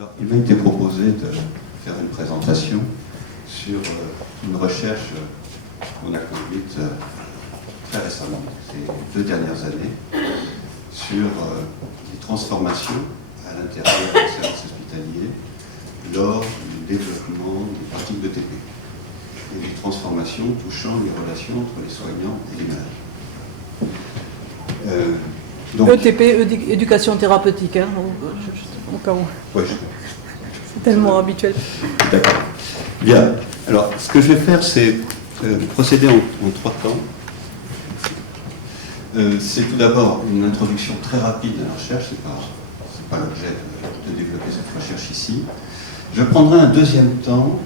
Alors, il m'a été proposé de faire une présentation sur une recherche qu'on a conduite très récemment, ces 2 dernières années, sur les transformations à l'intérieur des services hospitaliers lors du développement des pratiques d'ETP et les transformations touchant les relations entre les soignants et les malades. Donc, ETP, éducation thérapeutique, hein, au cas où. Ouais, c'est tellement habituel. D'accord. Bien. Alors, ce que je vais faire, c'est procéder en 3 temps. C'est tout d'abord une introduction très rapide de la recherche, c'est pas l'objet de développer cette recherche ici. Je prendrai un deuxième temps,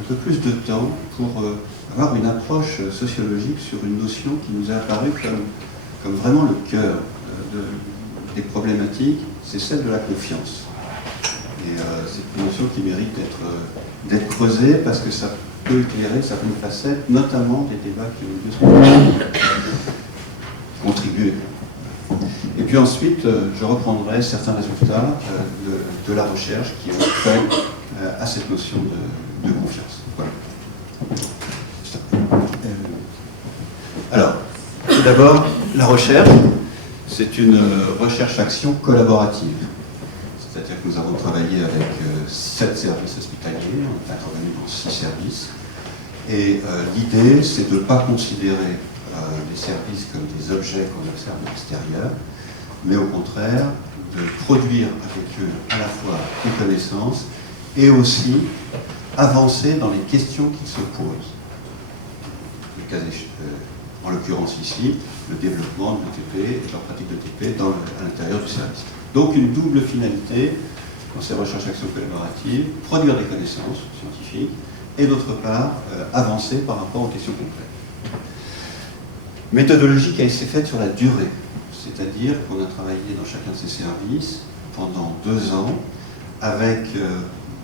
un peu plus de temps, pour avoir une approche sociologique sur une notion qui nous est apparue comme vraiment le cœur des problématiques, c'est celle de la confiance. Et c'est une notion qui mérite d'être creusée parce que ça peut éclairer certaines facettes, notamment des débats qui ont lieu sur contribuer. Et puis ensuite, je reprendrai certains résultats de la recherche qui ont fait à cette notion de confiance. Voilà. Alors, tout d'abord, la recherche, c'est une recherche-action collaborative. C'est-à-dire que nous avons travaillé avec 7 services hospitaliers, on a intervenu dans 6 services. Et l'idée, c'est de ne pas considérer les services comme des objets qu'on observe de l'extérieur, mais au contraire, de produire avec eux à la fois des connaissances et aussi avancer dans les questions qui se posent. En l'occurrence ici, le développement de l'ETP et de leur pratique d'ETP à l'intérieur du service. Donc une double finalité dans ces recherches-actions collaboratives, produire des connaissances scientifiques et d'autre part, avancer par rapport aux questions concrètes. Méthodologie qui a été faite sur la durée, c'est-à-dire qu'on a travaillé dans chacun de ces services pendant 2 ans avec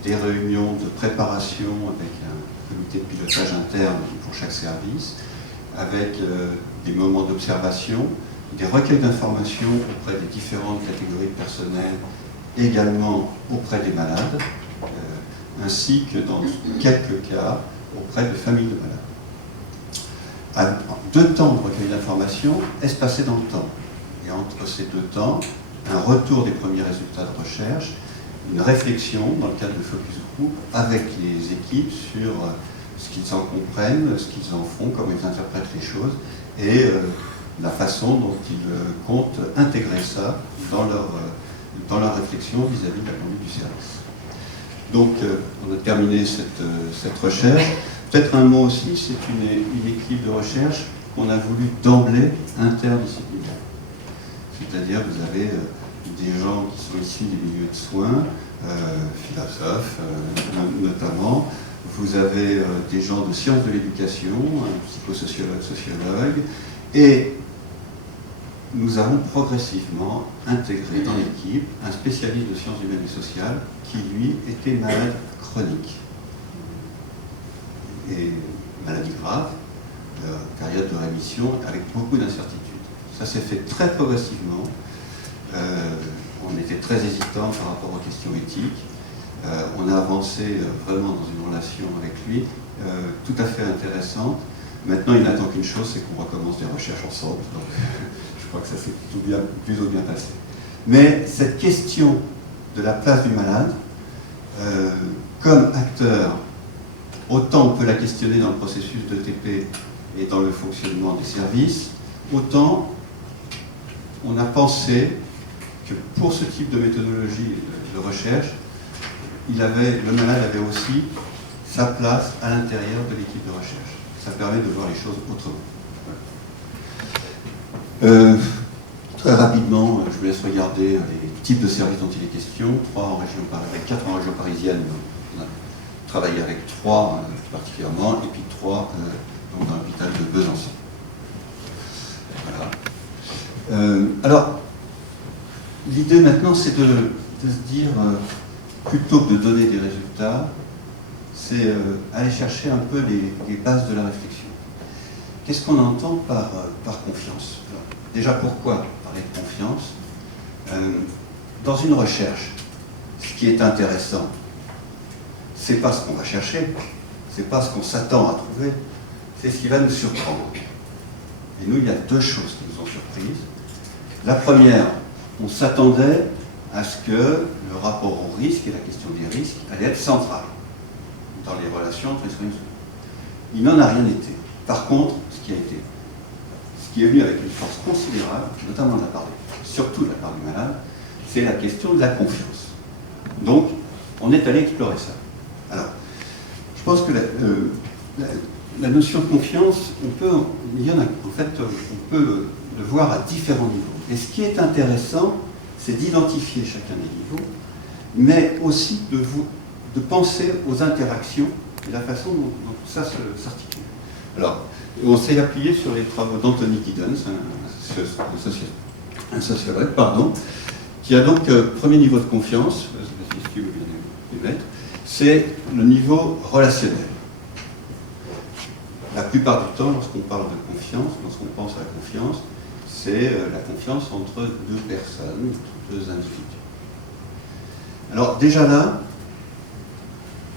des réunions de préparation avec un comité de pilotage interne pour chaque service, avec des moments d'observation, des recueils d'informations auprès des différentes catégories de personnel, également auprès des malades, ainsi que dans quelques cas auprès de familles de malades. 2 temps de recueil d'informations espacés dans le temps. Et entre ces 2 temps, un retour des premiers résultats de recherche, une réflexion dans le cadre de focus group avec les équipes sur ce qu'ils en comprennent, ce qu'ils en font, comment ils interprètent les choses et la façon dont ils comptent intégrer ça dans leur réflexion vis-à-vis de la conduite du service. Donc, on a terminé cette recherche. Peut-être un mot aussi, c'est une équipe de recherche qu'on a voulu d'emblée interdisciplinaire. C'est-à-dire, vous avez des gens qui sont issus des milieux de soins, philosophes notamment, vous avez des gens de sciences de l'éducation, un psychosociologue, sociologue, et nous avons progressivement intégré dans l'équipe un spécialiste de sciences humaines et sociales qui, lui, était malade chronique. Et maladie grave, période de rémission avec beaucoup d'incertitudes. Ça s'est fait très progressivement. On était très hésitant par rapport aux questions éthiques. On a avancé vraiment dans une relation avec lui tout à fait intéressante. Maintenant, il n'attend qu'une chose, c'est qu'on recommence des recherches ensemble. Donc, je crois que ça s'est plutôt bien passé. Mais cette question de la place du malade, comme acteur, autant on peut la questionner dans le processus d'ETP et dans le fonctionnement des services, autant on a pensé que pour ce type de méthodologie de recherche, le malade avait aussi sa place à l'intérieur de l'équipe de recherche. Ça permet de voir les choses autrement. Voilà. Très rapidement, je vous laisse regarder les types de services dont il est question. 4 en région parisienne. On a travaillé avec 3 particulièrement, et puis 3 dans l'hôpital de Besançon. Voilà. Alors, l'idée maintenant, c'est de se dire, plutôt que de donner des résultats, c'est aller chercher un peu les bases de la réflexion. Qu'est-ce qu'on entend par confiance? Alors, déjà, pourquoi parler de confiance? Dans une recherche, ce qui est intéressant, c'est pas ce qu'on va chercher, c'est pas ce qu'on s'attend à trouver, c'est ce qui va nous surprendre. Et nous, il y a deux choses qui nous ont surprises. La première, on s'attendait à ce que le rapport au risque et la question des risques allait être centrale dans les relations entre les soignants. Il n'en a rien été. Par contre, ce qui est venu avec une force considérable, notamment de la part surtout de la part du malade, c'est la question de la confiance. Donc, on est allé explorer ça. Alors, je pense que la notion de confiance, on peut le voir à différents niveaux. Et ce qui est intéressant, c'est d'identifier chacun des niveaux, mais aussi de penser aux interactions et la façon dont tout ça s'articule. Alors, on s'est appuyé sur les travaux d'Anthony Giddens, un sociologue, qui a donc premier niveau de confiance, c'est le niveau relationnel. La plupart du temps, lorsqu'on parle de confiance, lorsqu'on pense à la confiance, c'est la confiance entre deux personnes, entre deux individus. Alors déjà là,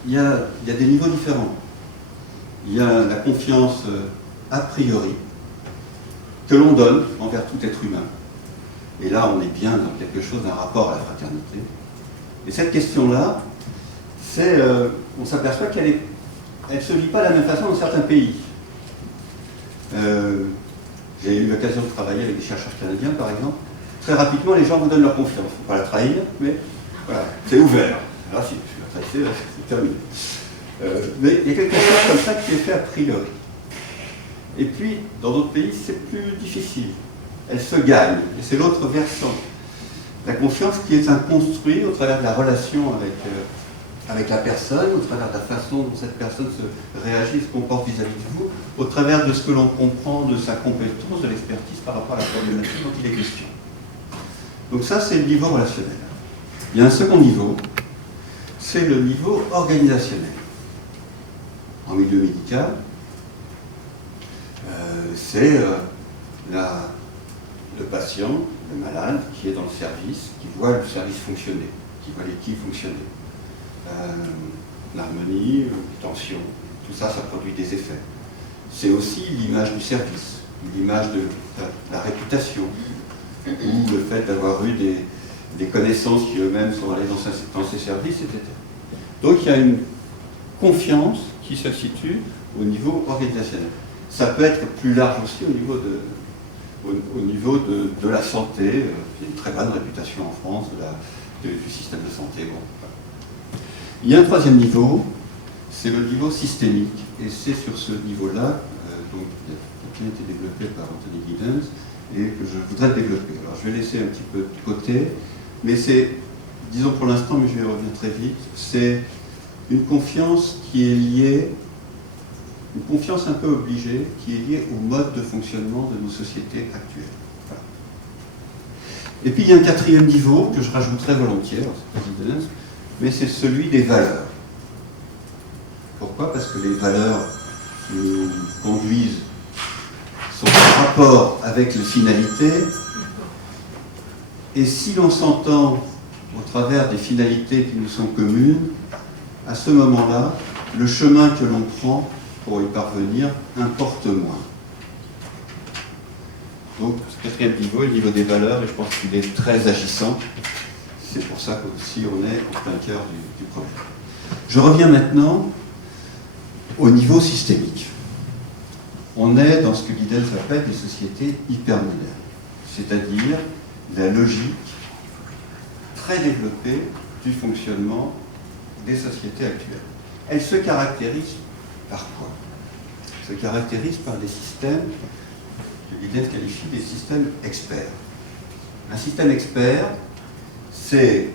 il y a des niveaux différents. Il y a la confiance a priori que l'on donne envers tout être humain. Et là, on est bien dans quelque chose d'un rapport à la fraternité. Et cette question-là, on s'aperçoit qu'elle ne se vit pas de la même façon dans certains pays. J'ai eu l'occasion de travailler avec des chercheurs canadiens, par exemple. Très rapidement, les gens vous donnent leur confiance. Il ne faut pas la trahir, mais voilà, c'est ouvert. Alors si la trahissez, c'est terminé. Mais il y a quelque chose comme ça qui est fait a priori. Et puis, dans d'autres pays, c'est plus difficile. Elle se gagne. Et c'est l'autre versant. La confiance qui est un construit au travers de la relation avec la personne, au travers de la façon dont cette personne se réagit, se comporte vis-à-vis de vous, au travers de ce que l'on comprend de sa compétence, de l'expertise par rapport à la problématique dont il est question. Donc ça, c'est le niveau relationnel. Il y a un second niveau, c'est le niveau organisationnel. En milieu médical, c'est le patient, le malade, qui est dans le service, qui voit le service fonctionner, qui voit l'équipe fonctionner. L'harmonie, les tensions, tout ça, ça produit des effets. C'est aussi l'image du service, l'image de la réputation, ou le fait d'avoir eu des connaissances qui eux-mêmes sont allés dans ces services, etc. Donc il y a une confiance qui se situe au niveau organisationnel. Ça peut être plus large aussi au niveau de la santé. Il y a une très bonne réputation en France du système de santé. Bon. Il y a un troisième niveau, c'est le niveau systémique. Et c'est sur ce niveau-là, qui a été développé par Anthony Giddens, et que je voudrais développer. Alors je vais laisser un petit peu de côté, mais c'est, disons pour l'instant, mais je vais revenir très vite, c'est une confiance qui est liée, une confiance un peu obligée, qui est liée au mode de fonctionnement de nos sociétés actuelles. Voilà. Et puis il y a un quatrième niveau que je rajouterai volontiers, mais c'est celui des valeurs. Pourquoi? Parce que les valeurs qui nous conduisent sont en rapport avec les finalités, et si l'on s'entend au travers des finalités qui nous sont communes, à ce moment-là, le chemin que l'on prend pour y parvenir importe moins. Donc, ce quatrième niveau est le niveau des valeurs, et je pense qu'il est très agissant. C'est pour ça qu'aussi on est en plein cœur du problème. Je reviens maintenant au niveau systémique. On est dans ce que Giddens appelle des sociétés hypermodernes, c'est-à-dire la logique très développée du fonctionnement des sociétés actuelles. Elle se caractérise par quoi? Elle se caractérise par des systèmes que Giddens qualifie des systèmes experts. Un système expert, c'est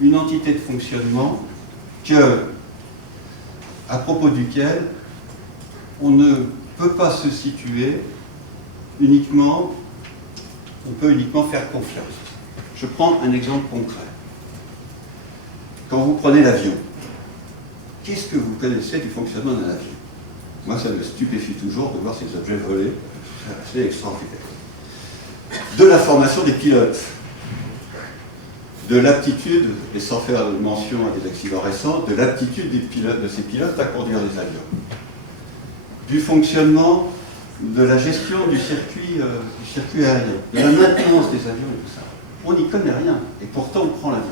une entité de fonctionnement à propos duquel on ne peut pas se situer uniquement, on peut uniquement faire confiance. Je prends un exemple concret. Quand vous prenez l'avion, qu'est-ce que vous connaissez du fonctionnement d'un avion? Moi, ça me stupéfie toujours de voir ces objets volés. C'est extraordinaire. De la formation des pilotes, de l'aptitude, et sans faire mention à des accidents récents, de l'aptitude de ces pilotes à conduire les avions. Du fonctionnement, de la gestion du circuit aérien, de la maintenance des avions et tout ça. On n'y connaît rien, et pourtant on prend l'avion.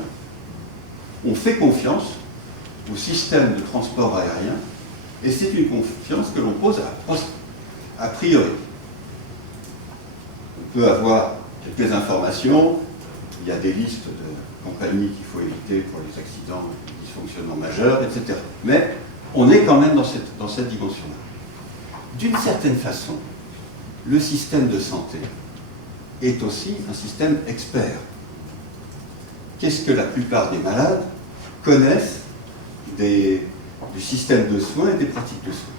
On fait confiance au système de transport aérien, et c'est une confiance que l'on pose a priori. On peut avoir quelques informations, il y a des listes de compagnies qu'il faut éviter pour les accidents et dysfonctionnements majeurs, etc. Mais on est quand même dans cette dimension-là. D'une certaine façon, le système de santé est aussi un système expert. Qu'est-ce que la plupart des malades connaissent du système de soins et des pratiques de soins?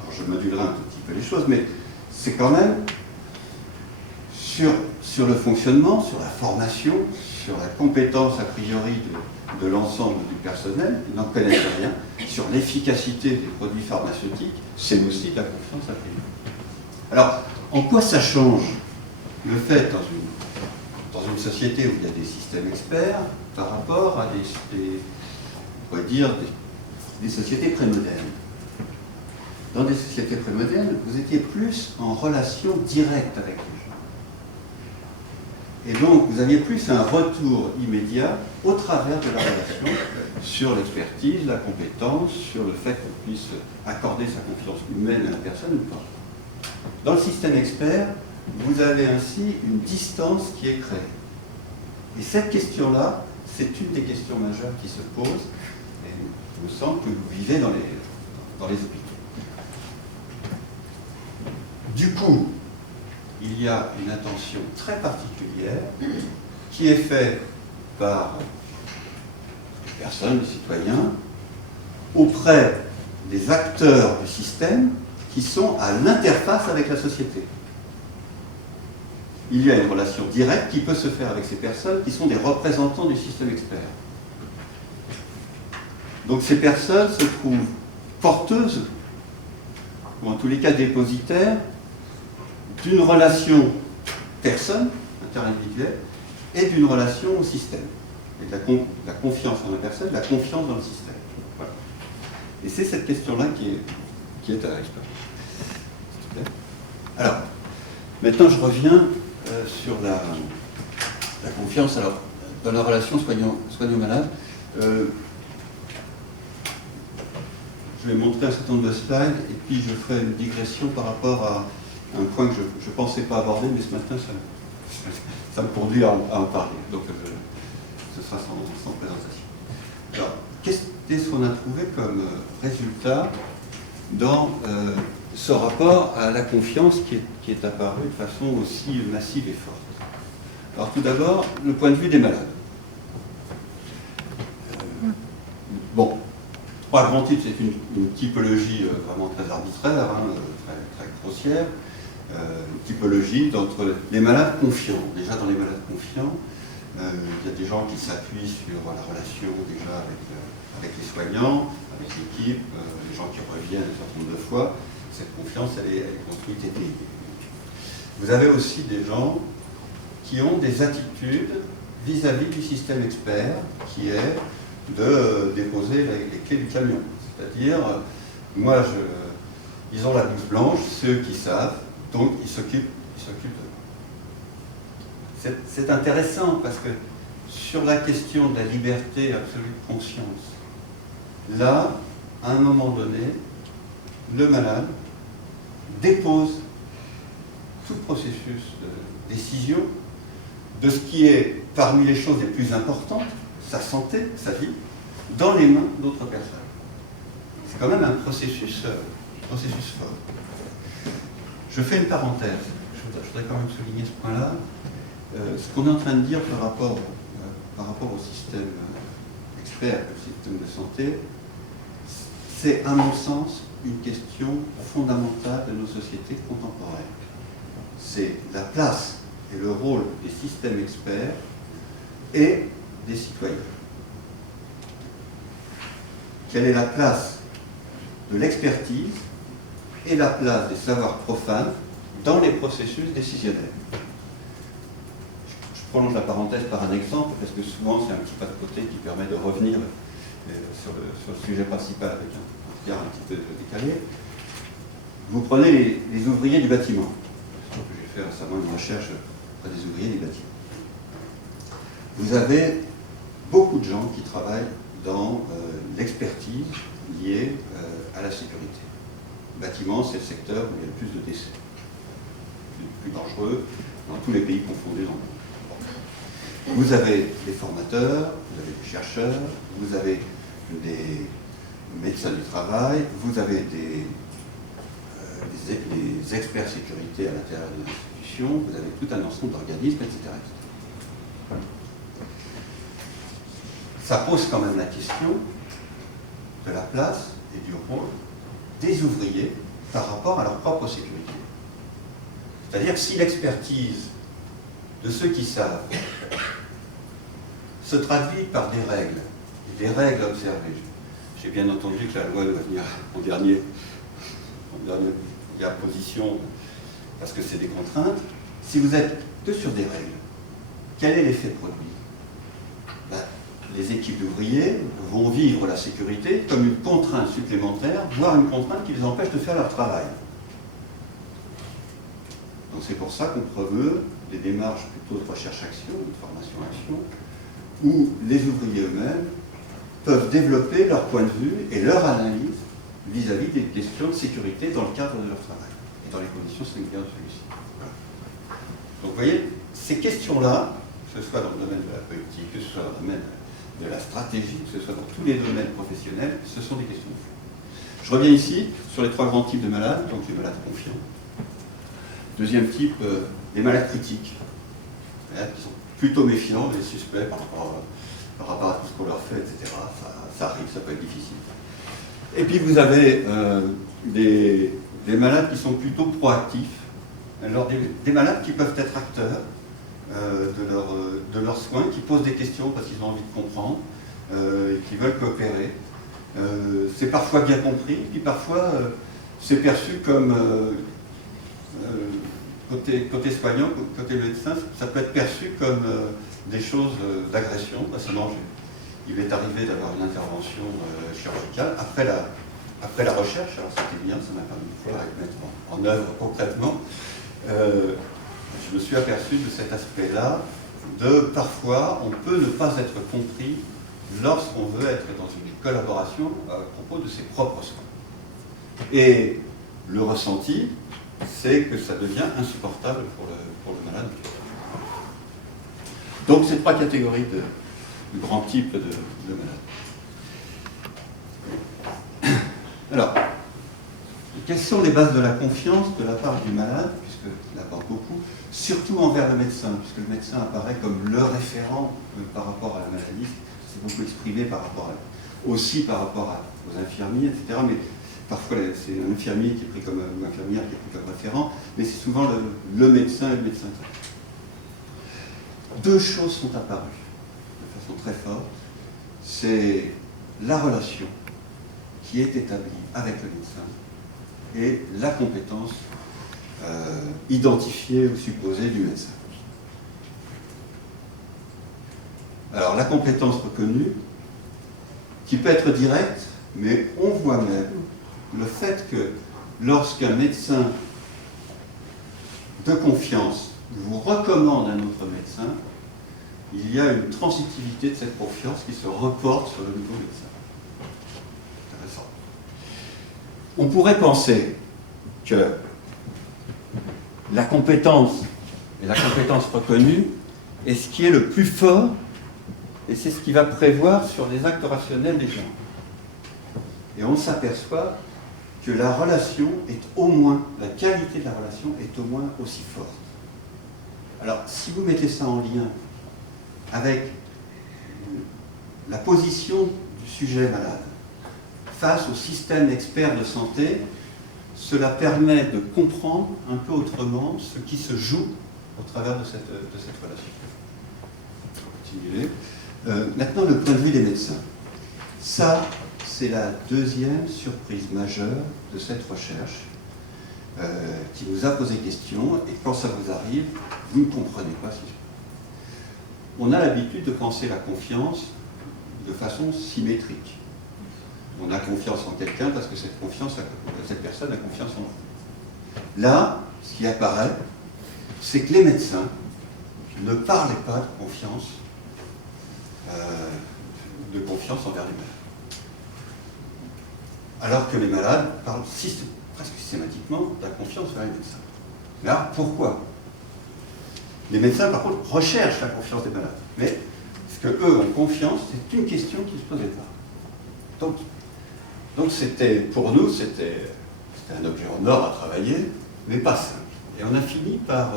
Alors je modulerai un tout petit peu les choses, mais c'est quand même sur le fonctionnement, sur la formation, sur la compétence a priori de l'ensemble du personnel, ils n'en connaissent rien, sur l'efficacité des produits pharmaceutiques, c'est aussi de la confiance a priori. Alors, en quoi ça change le fait dans une société où il y a des systèmes experts par rapport à on pourrait dire des sociétés prémodernes? Dans des sociétés prémodernes, vous étiez plus en relation directe avec les gens. Et donc, vous aviez plus un retour immédiat au travers de la relation sur l'expertise, la compétence, sur le fait qu'on puisse accorder sa confiance humaine à la personne ou pas. Dans le système expert, vous avez ainsi une distance qui est créée. Et cette question-là, c'est une des questions majeures qui se posent, et il me semble que vous vivez dans les hôpitaux. Du coup, il y a une attention très particulière qui est faite par les personnes, les citoyens, auprès des acteurs du système qui sont à l'interface avec la société. Il y a une relation directe qui peut se faire avec ces personnes qui sont des représentants du système expert. Donc ces personnes se trouvent porteuses, ou en tous les cas dépositaires, d'une relation personne, interindividuelle, et d'une relation au système. Et de la confiance en la personne, de la confiance dans le système. Voilà. Et c'est cette question-là qui est à l'expérience. Alors, maintenant je reviens sur la confiance. Alors, dans la relation soignant-malade, je vais montrer un certain nombre de slides et puis je ferai une digression par rapport à un point que je ne pensais pas aborder, mais ce matin ça me conduit à en parler. Donc ce sera sans présentation. Alors, qu'est-ce qu'on a trouvé comme résultat dans ce rapport à la confiance qui est apparu de façon aussi massive et forte? Alors tout d'abord, le point de vue des malades. Bon, par grand titre, c'est une typologie vraiment très arbitraire, hein, très grossière, une typologie d'entre les malades confiants. Déjà dans les malades confiants, il y a des gens qui s'appuient sur la relation déjà avec les soignants, avec l'équipe, les gens qui reviennent un certain nombre de fois. Cette confiance, elle est construite et payée. Vous avez aussi des gens qui ont des attitudes vis-à-vis du système expert, qui est de déposer les clés du camion. C'est-à-dire, ils ont la blouse blanche, ceux qui savent, donc ils s'occupent d'eux. C'est intéressant parce que sur la question de la liberté absolue de conscience, là, à un moment donné, le malade dépose tout processus de décision de ce qui est parmi les choses les plus importantes, sa santé, sa vie, dans les mains d'autres personnes. C'est quand même un processus fort. Je fais une parenthèse. Je voudrais quand même souligner ce point-là. Ce qu'on est en train de dire par rapport au système expert, au système de santé, c'est à mon sens une question fondamentale de nos sociétés contemporaines. C'est la place et le rôle des systèmes experts et des citoyens. Quelle est la place de l'expertise et la place des savoirs profanes dans les processus décisionnels? Je prolonge la parenthèse par un exemple, parce que souvent c'est un petit pas de côté qui permet de revenir sur le sujet principal avec un regard un petit peu décalé. Vous prenez les ouvriers du bâtiment. J'ai fait récemment une recherche auprès des ouvriers du bâtiment. Vous avez beaucoup de gens qui travaillent dans l'expertise liée à la sécurité. Le bâtiment, c'est le secteur où il y a le plus de décès. Le plus dangereux dans tous les pays confondus dans le monde. Vous avez des formateurs, vous avez des chercheurs, vous avez des médecins du travail, vous avez des experts sécurité à l'intérieur de l'institution, vous avez tout un ensemble d'organismes, etc. Ça pose quand même la question de la place et du rôle des ouvriers par rapport à leur propre sécurité. C'est-à-dire que si l'expertise de ceux qui savent se traduit par des règles, et des règles observées, j'ai bien entendu que la loi doit venir en dernière position parce que c'est des contraintes. Si vous êtes que sur des règles, quel est l'effet produit? Les équipes d'ouvriers vont vivre la sécurité comme une contrainte supplémentaire, voire une contrainte qui les empêche de faire leur travail. Donc c'est pour ça qu'on promeut des démarches plutôt de recherche-action, de formation-action, où les ouvriers eux-mêmes peuvent développer leur point de vue et leur analyse vis-à-vis des questions de sécurité dans le cadre de leur travail et dans les conditions singulières de celui-ci. Voilà. Donc vous voyez, ces questions-là, que ce soit dans le domaine de la politique, que ce soit dans le domaine de la stratégie, que ce soit dans tous les domaines professionnels, ce sont des questions de fond. Je reviens ici sur les 3 grands types de malades, donc les malades confiants. Deuxième type, les malades critiques. Les malades qui sont plutôt méfiants, les suspects par rapport à tout ce qu'on leur fait, etc. Ça arrive, ça peut être difficile. Et puis vous avez des malades qui sont plutôt proactifs, alors des malades qui peuvent être acteurs de leurs soins, qui posent des questions parce qu'ils ont envie de comprendre, et qui veulent coopérer. C'est parfois bien compris, puis parfois c'est perçu comme, côté soignant, côté médecin, ça peut être perçu comme des choses d'agression. Sinon, il m'est arrivé d'avoir une intervention chirurgicale après la recherche, alors c'était bien, ça m'a permis de pouvoir mettre en œuvre concrètement. Je me suis aperçu de cet aspect-là, de parfois on peut ne pas être compris lorsqu'on veut être dans une collaboration à propos de ses propres soins. Et le ressenti, c'est que ça devient insupportable pour le malade. Donc ces 3 catégories de grands types de malades. Alors, quelles sont les bases de la confiance de la part du malade, puisqu'il apporte beaucoup, surtout envers le médecin, puisque le médecin apparaît comme le référent par rapport à la maladie, c'est beaucoup exprimé aussi par rapport aux infirmiers, etc. Mais parfois c'est un infirmier qui est pris comme une infirmière qui est pris comme référent, mais c'est souvent le médecin et le médecin. 2 choses sont apparues de façon très forte. C'est la relation qui est établie avec le médecin et la compétence identifiée ou supposée du médecin. Alors la compétence reconnue, qui peut être directe, mais on voit même le fait que lorsqu'un médecin de confiance vous recommande un autre médecin, il y a une transitivité de cette confiance qui se reporte sur le nouveau médecin. Intéressant. On pourrait penser que la compétence et la compétence reconnue est ce qui est le plus fort et c'est ce qui va prévoir sur les actes rationnels des gens. Et on s'aperçoit que la relation est au moins, la qualité de la relation est au moins aussi forte. Alors, si vous mettez ça en lien avec la position du sujet malade face au système expert de santé, cela permet de comprendre un peu autrement ce qui se joue au travers de cette relation. On va continuer. Maintenant, le point de vue des médecins. Ça, c'est la deuxième surprise majeure de cette recherche qui nous a posé question, et quand ça vous arrive, vous ne comprenez pas si. on a l'habitude de penser la confiance de façon symétrique. On a confiance en quelqu'un parce que cette personne a confiance en nous. Là, ce qui apparaît, c'est que les médecins ne parlaient pas de confiance envers les malades. Alors que les malades parlent presque systématiquement de la confiance envers les médecins. Mais alors, pourquoi? Les médecins, par contre, recherchent la confiance des malades. Mais ce qu'eux ont confiance, c'est une question qui ne se posait pas. Donc pour nous, c'était un objet en or à travailler, mais pas simple. Et on a fini par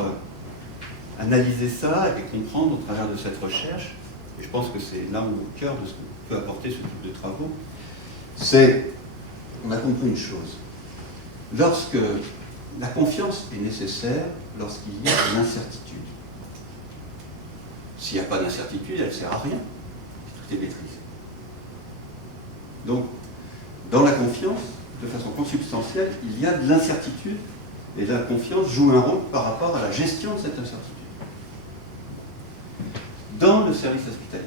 analyser ça et comprendre au travers de cette recherche, et je pense que c'est là au cœur de ce que peut apporter ce type de travaux, on a compris une chose. Lorsque la confiance est nécessaire, lorsqu'il y a une incertitude. S'il n'y a pas d'incertitude, elle ne sert à rien. Tout est maîtrisé. Donc, dans la confiance, de façon consubstantielle, il y a de l'incertitude, et la confiance joue un rôle par rapport à la gestion de cette incertitude. Dans le service hospitalier,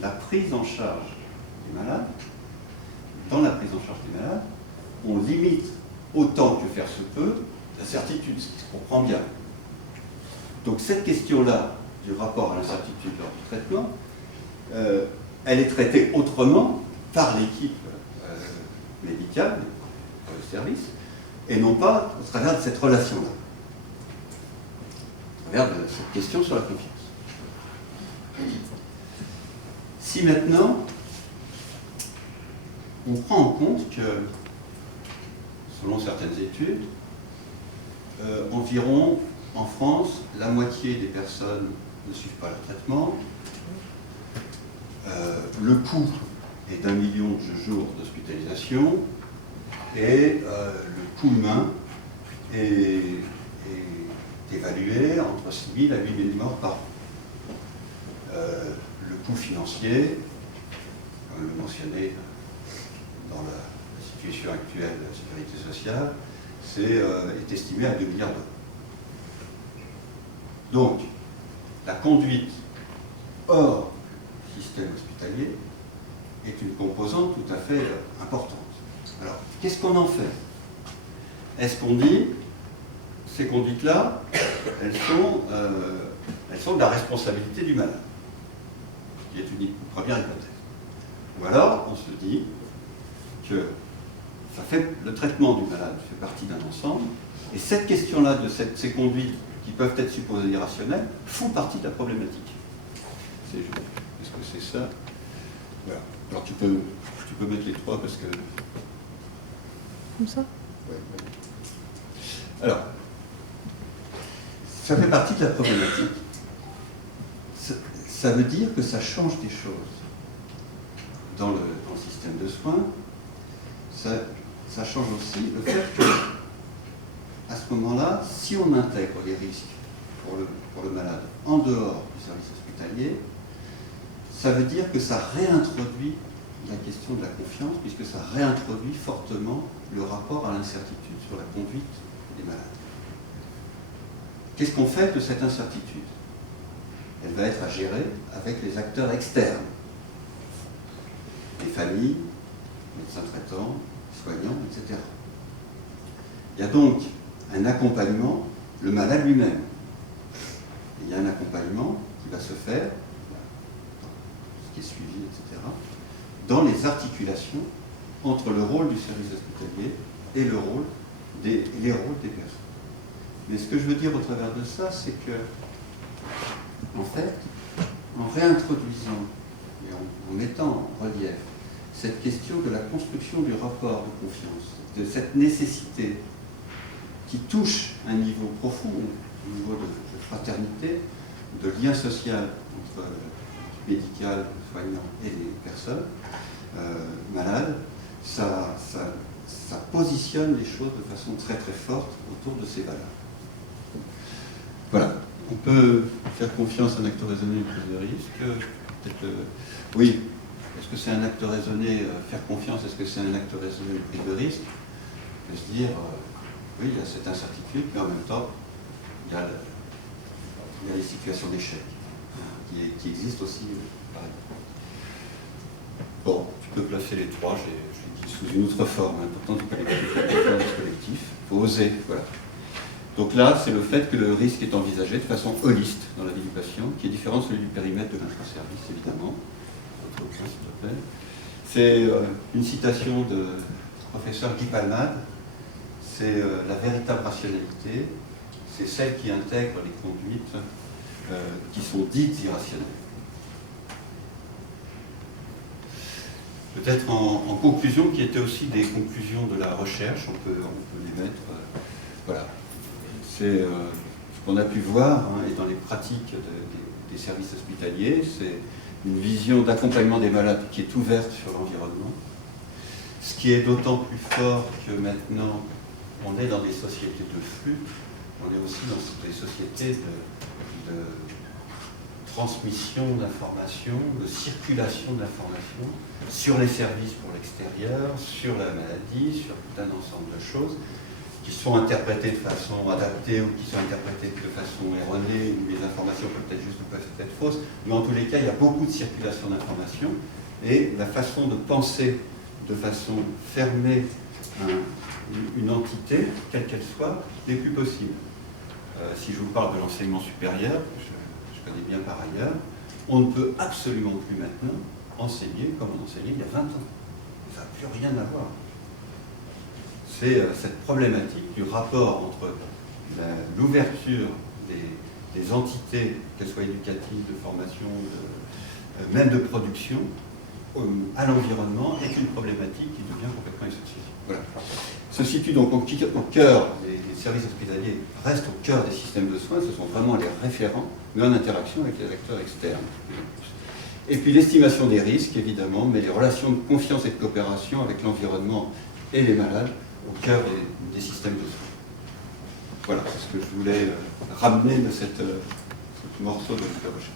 la prise en charge des malades, dans la prise en charge des malades, on limite autant que faire se peut la certitude, ce qui se comprend bien. Donc cette question-là du rapport à l'incertitude lors du traitement, elle est traitée autrement par l'équipe médicale, le service, et non pas au travers de cette relation-là, au travers de cette question sur la confiance. Si maintenant, on prend en compte que, selon certaines études, environ en France, la moitié des personnes ne suivent pas le traitement, le coût est d'1 million de jours d'hospitalisation, et le coût humain est évalué entre 6 000 à 8 000 morts par an. Le coût financier, comme le mentionnait dans la situation actuelle de la sécurité sociale, est estimé à 2 milliards d'euros. Donc, la conduite hors système hospitalier est une composante tout à fait importante. Alors, qu'est-ce qu'on en fait? Est-ce qu'on dit, ces conduites-là, elles sont de la responsabilité du malade, qui est une première hypothèse. Ou alors, on se dit que le traitement du malade fait partie d'un ensemble, et cette question-là, de ces conduites qui peuvent être supposées irrationnelles, font partie de la problématique. Est-ce que c'est ça? Voilà. Alors tu peux mettre les trois parce que... Comme ça? Ouais. Alors, ça fait partie de la problématique. Ça veut dire que ça change des choses dans le système de soins. Ça change aussi le fait que, à ce moment-là, si on intègre les risques pour le malade en dehors du service hospitalier, ça veut dire que ça réintroduit la question de la confiance, puisque ça réintroduit fortement le rapport à l'incertitude sur la conduite des malades. Qu'est-ce qu'on fait de cette incertitude? Elle va être à gérer avec les acteurs externes, les familles, médecins traitants, soignants, etc. Il y a donc un accompagnement, le malade lui-même. Il y a un accompagnement qui va se faire, ce qui est suivi, etc., dans les articulations entre le rôle du service hospitalier et les rôles des personnes. Mais ce que je veux dire au travers de ça, c'est que, en fait, en réintroduisant et en mettant en relief cette question de la construction du rapport de confiance, de cette nécessité qui touche un niveau profond, au niveau de fraternité, de lien social entre le médical, le soignant et les personnes malades, ça positionne les choses de façon très très forte autour de ces valeurs. Voilà. On peut faire confiance à un acte raisonné de prise de risque. Oui. Est-ce que c'est un acte raisonné, faire confiance, est-ce que c'est un acte raisonné de prise de risque? On peut se dire, oui, il y a cette incertitude, mais en même temps, il y a les situations d'échec. qui existe aussi. Pareil. Bon, tu peux placer les trois, je l'ai dit sous une autre forme, l'importance du collectif, l'importance du collectif. Il faut oser, voilà. Donc là, c'est le fait que le risque est envisagé de façon holiste dans la vie du patient, qui est différent de celui du périmètre de l'intra-service, évidemment. Autre point, s'il te plaît. C'est une citation de professeur Guy Palmade. C'est la véritable rationalité, c'est celle qui intègre les conduites qui sont dites irrationnelles. Peut-être en conclusion, qui étaient aussi des conclusions de la recherche, on peut les mettre, voilà. C'est ce qu'on a pu voir, hein, et dans les pratiques des services hospitaliers, c'est une vision d'accompagnement des malades qui est ouverte sur l'environnement, ce qui est d'autant plus fort que maintenant, on est dans des sociétés de flux, on est aussi dans des sociétés de transmission d'informations, de circulation d'informations sur les services pour l'extérieur, sur la maladie, sur tout un ensemble de choses qui sont interprétées de façon adaptée ou qui sont interprétées de façon erronée, où les informations peuvent être justes ou peuvent être fausses, mais en tous les cas, il y a beaucoup de circulation d'informations et la façon de penser de façon fermée une entité, quelle qu'elle soit, n'est plus possible. Si je vous parle de l'enseignement supérieur, je connais bien par ailleurs, on ne peut absolument plus maintenant enseigner comme on enseignait il y a 20 ans. Ça n'a plus rien à voir. C'est cette problématique du rapport entre l'ouverture des entités, qu'elles soient éducatives, de formation, même de production, à l'environnement, est une problématique qui devient complètement essentielle. Voilà. Se situe donc au cœur, les services hospitaliers restent au cœur des systèmes de soins, ce sont vraiment les référents, mais en interaction avec les acteurs externes. Et puis l'estimation des risques, évidemment, mais les relations de confiance et de coopération avec l'environnement et les malades au cœur des systèmes de soins. Voilà, c'est ce que je voulais ramener de ce morceau de recherche.